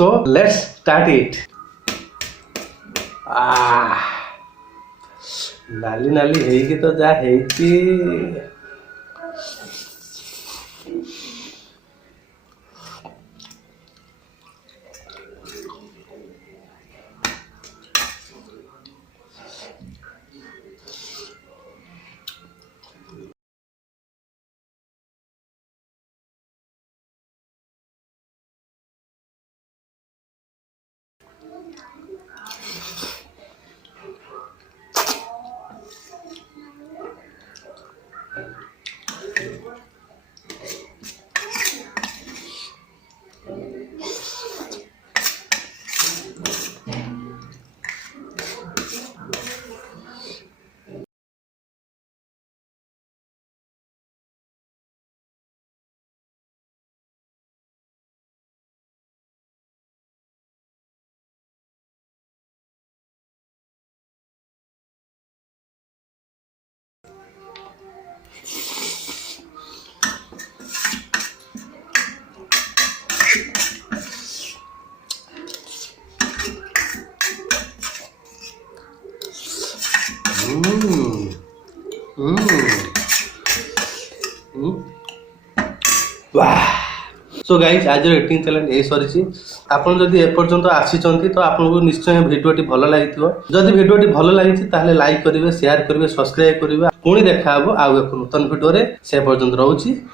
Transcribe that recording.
So let's start it. नाली नाली हेगी तो जा हेगी सो गाइज आज एटिंग चैलेंज यही सरी आपन जदि एपर्यंत आसीचंती तो आपको निश्चय वीडियोटी भल लगी जदि वीडियोटी भल लगी लाइक करेंगे शेयर करेंगे सब्सक्राइब करेंगे पुणी देखा आउ एक नूतन वीडियो से पर्यंत रोची।